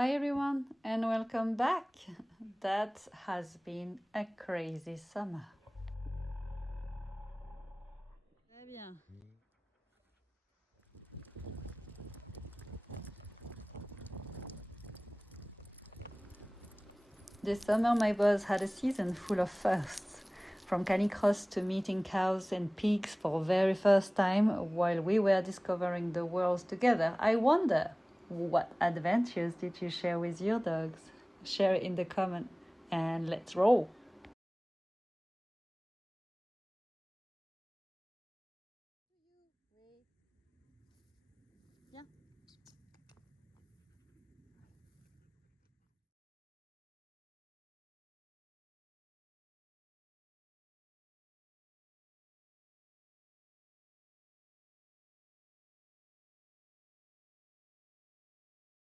Hi everyone and welcome back. That has been a crazy summer. Très bien. This summer my boss had a season full of firsts. From canicross to meeting cows and pigs for the very first time while we were discovering the world together. I wonder, what adventures did you share with your dogs? Share it in the comment and let's roll.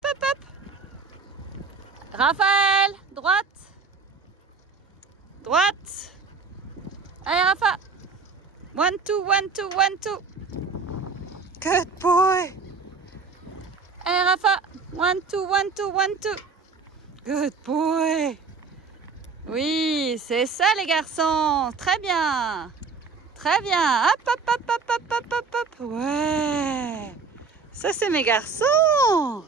Hop hop. Raphaël, droite. Droite. Allez Rafa. 1, 2, 1, 2, 1, 2. Good boy. Allez Rafa. 1, 2, 1, 2, 1, 2. Good boy. Oui, c'est ça les garçons. Très bien. Très bien. Hop, hop, hop, hop, hop, hop, hop, hop. Ouais. Ça c'est mes garçons.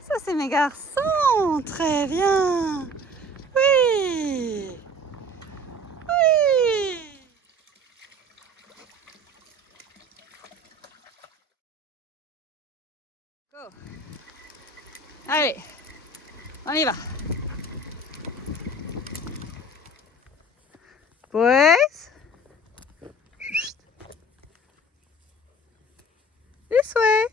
Ça c'est mes garçons. Très bien. Oui. Oui. Go. Allez, on y va. Boys. This way.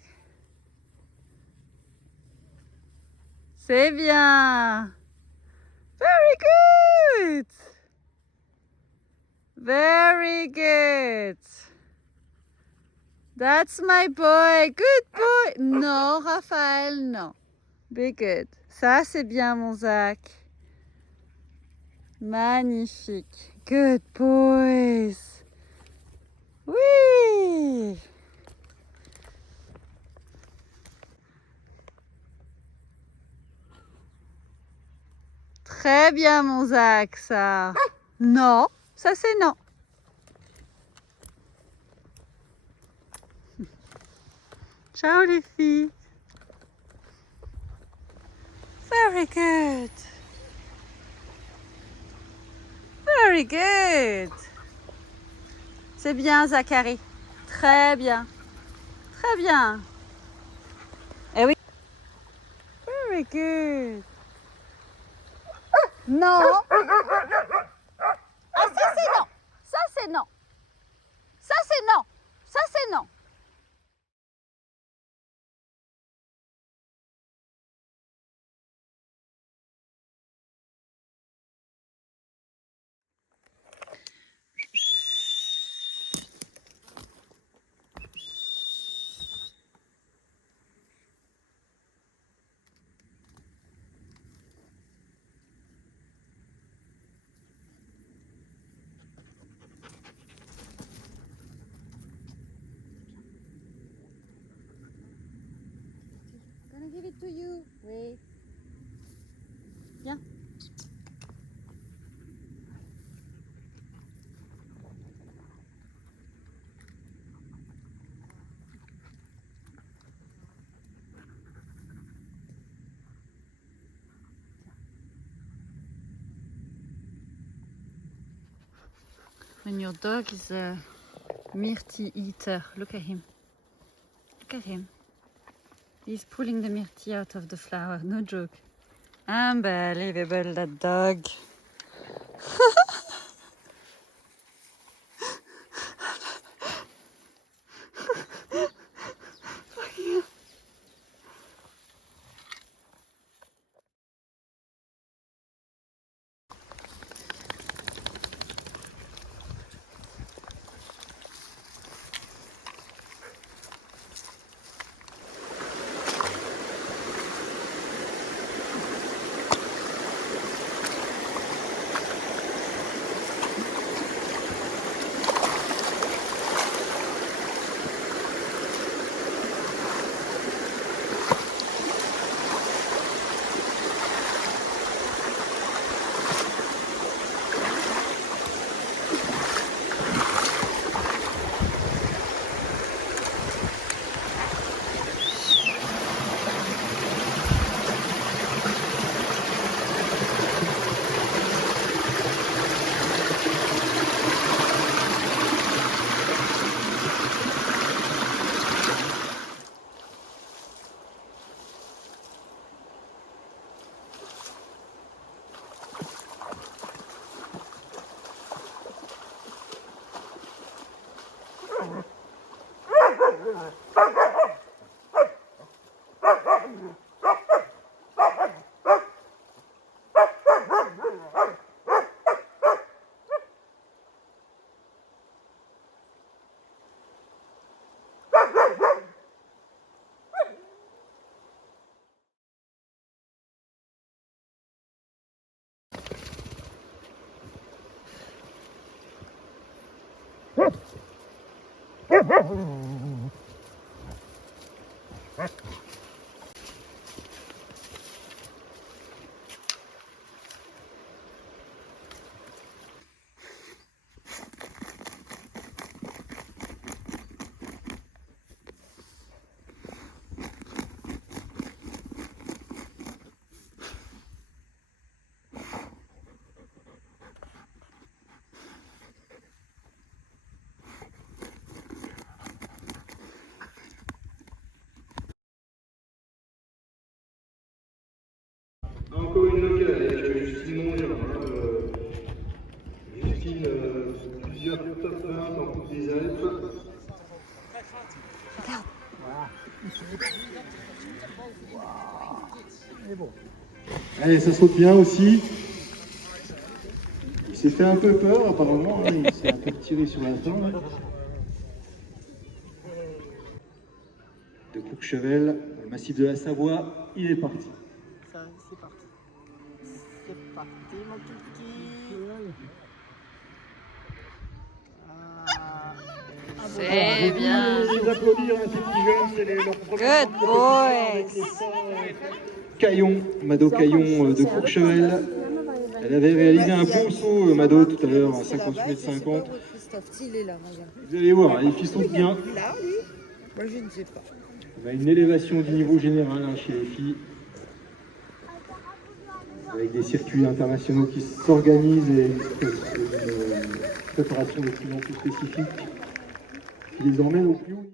C'est bien. Very good. Very good. That's my boy. Good boy. Non, Raphaël, non. Be good. Ça, c'est bien, mon Zach. Magnifique. Good boys. Oui. Très bien, mon Zach, ça. Non, ça, c'est non. Ciao, les filles. Very good. Very good. C'est bien, Zachary. Très bien. Très bien. Eh oui. Very good. Non. Ah, ça c'est non. Ça c'est non. Ça c'est non. Ça c'est non. Gonna give it to you. Wait. Viens. When your dog is a myrtle eater, look at him. Look at him. He's pulling the myrtle out of the flower. No joke. Unbelievable, that dog. Encore une locale avec Justine Mongeant. Justine, plusieurs top 1 dans toutes les Alpes. Allez, ça saute bien aussi. Il s'est fait un peu peur apparemment, hein. Il s'est un peu tiré sur la fin. De Courchevel, dans le massif de la Savoie, il est parti. Ça, c'est parti. C'est parti, mon kiki. C'est bien. Les applaudir, hein, ces petits jeunes, c'est leur première Good avec boys. les seins, Caillon, Mado Caillon de Courchevel. Elle avait réalisé un beau saut, Mado, tout à l'heure, à 58 mètres 50. Vous allez voir, les filles sautent bien. Moi, je ne sais pas. On a une élévation du niveau général hein, chez les filles. Avec des circuits internationaux qui s'organisent et une préparation de plus en plus spécifique qui les emmène au plus haut niveau.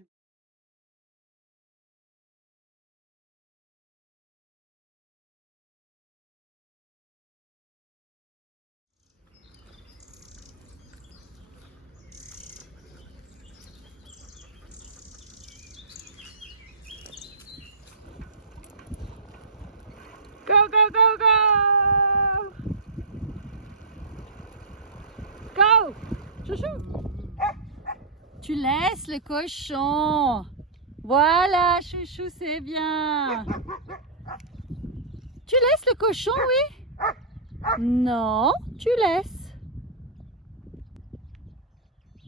Go, go, go, go! Go! Chouchou! Tu laisses le cochon. Voilà, chouchou, c'est bien. Tu laisses le cochon, oui? Non, tu laisses.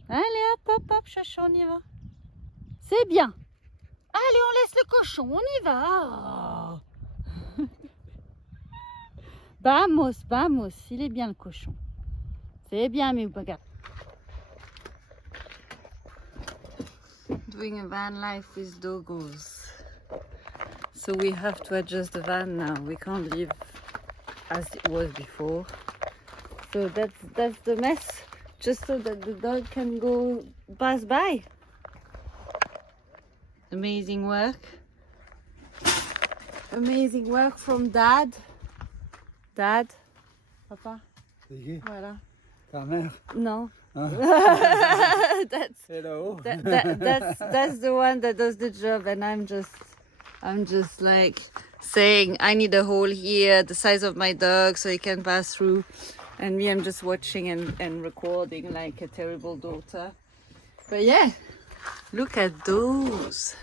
Allez, hop, hop, hop, chouchou, on y va. C'est bien. Allez, on laisse le cochon, on y va. Vamos, vamos, il est bien le cochon. C'est bien, mais regarde. Doing a van life with doggos. So we have to adjust the van now. We can't live as it was before. So that's the mess. Just so that the dog can go pass by. Amazing work. Amazing work from Dad. Dad. Papa. Voilà. Ta mère. No. Hein? that's Hello. that's the one that does the job, and I'm just like saying I need a hole here the size of my dog so he can pass through, and me, I'm just watching and recording like a terrible daughter. But yeah, look at those.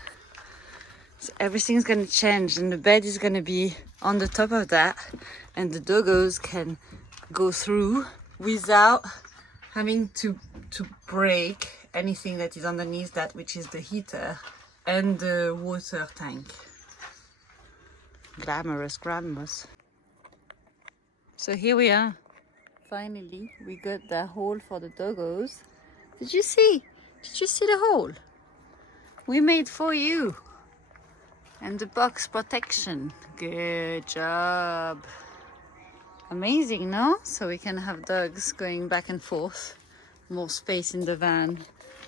So everything's gonna change, and the bed is gonna be on the top of that, and the doggos can go through without having to break anything that is underneath that, which is the heater and the water tank. Glamorous, glamorous. So here we are. Finally, we got the hole for the doggos. Did you see? Did you see the hole? We made for you. And the box protection. Good job. Amazing, no? So we can have dogs going back and forth. More space in the van.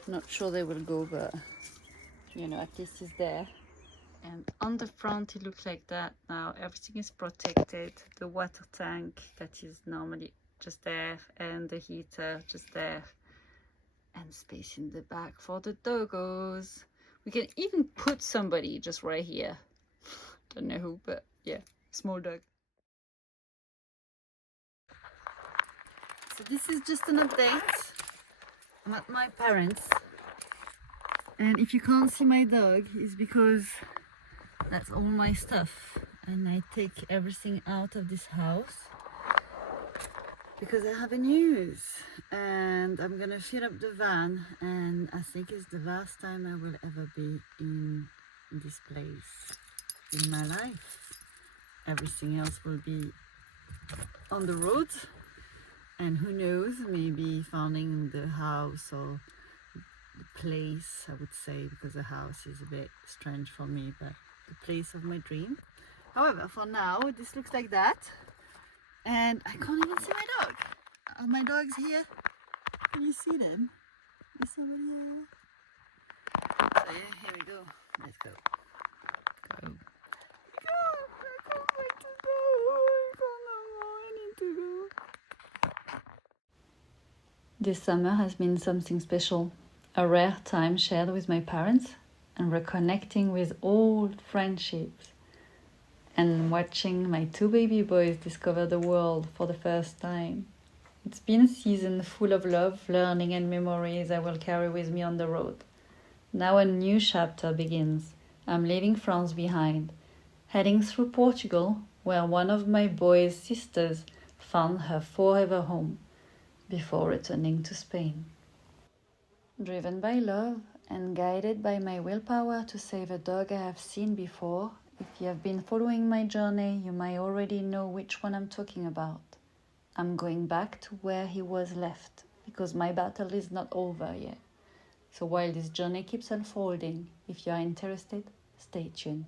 Not sure they will go, but you know, at least it's there. And on the front it looks like that now. Everything is protected. The water tank that is normally just there, and the heater just there, and space in the back for the doggos. We can even put somebody just right here. Don't know who, but yeah, small dog. So this is just an update. I'm at my parents', and if you can't see my dog, it's because that's all my stuff, and I take everything out of this house. because I have a news and I'm gonna fill up the van, and I think it's the last time I will ever be in this place in my life. Everything else will be on the road, and who knows, maybe founding the house or the place, I would say, because the house is a bit strange for me, but the place of my dream. However, for now, this looks like that, and I can't even see my dog. Are my dogs here? Can you see them? Is somebody here? So yeah, here we go. Let's go. Go. Go! I can't wait to go. I can't go. I need to go. This summer has been something special, a rare time shared with my parents and reconnecting with old friendships and watching my two baby boys discover the world for the first time. It's been a season full of love, learning and memories I will carry with me on the road. Now a new chapter begins. I'm leaving France behind, heading through Portugal, where one of my boys' sisters found her forever home, before returning to Spain. Driven by love and guided by my willpower to save a dog I have seen before, if you have been following my journey, you might already know which one I'm talking about. I'm going back to where he was left, because my battle is not over yet. So while this journey keeps unfolding, if you are interested, stay tuned.